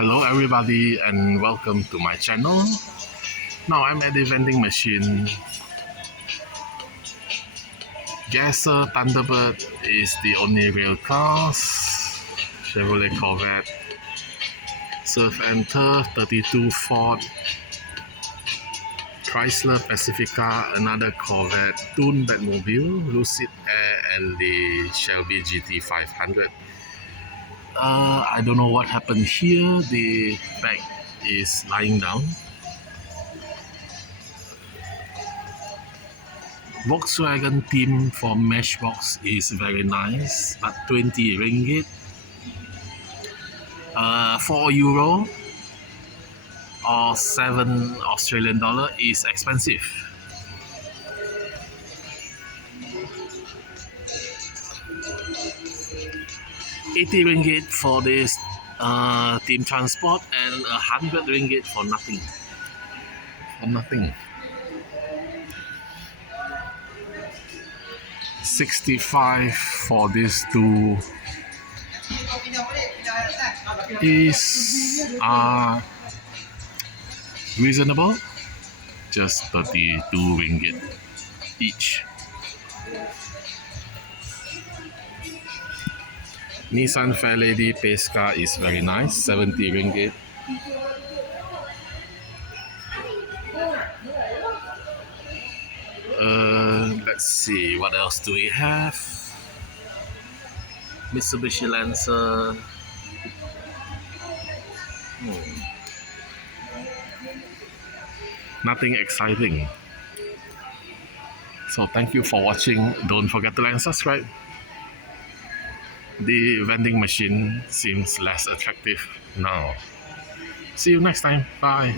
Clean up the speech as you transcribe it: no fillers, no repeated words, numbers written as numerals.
Hello everybody and welcome to my channel. Now I'm at the vending machine. Gasser Thunderbird is the only real cars. Chevrolet Corvette, Surf and Turf 32 Ford, Chrysler Pacifica, another Corvette, Toon Batmobile, Lucid Air and the Shelby GT 500. I don't know what happened here. The bag is lying down. Volkswagen theme for Meshbox is very nice, but 20 ringgit. 4 euro or 7 Australian dollar is expensive. ringgit for this team transport and 100 ringgit for nothing. For nothing. 65 for these two is reasonable. Just 32 ringgit each. Nissan Fairlady pace car is very nice, 70 ringgit. Let's see, what else do we have? Mitsubishi Lancer. Nothing exciting. So thank you for watching. Don't forget to like and subscribe. The vending machine seems less attractive now. See you next time. Bye.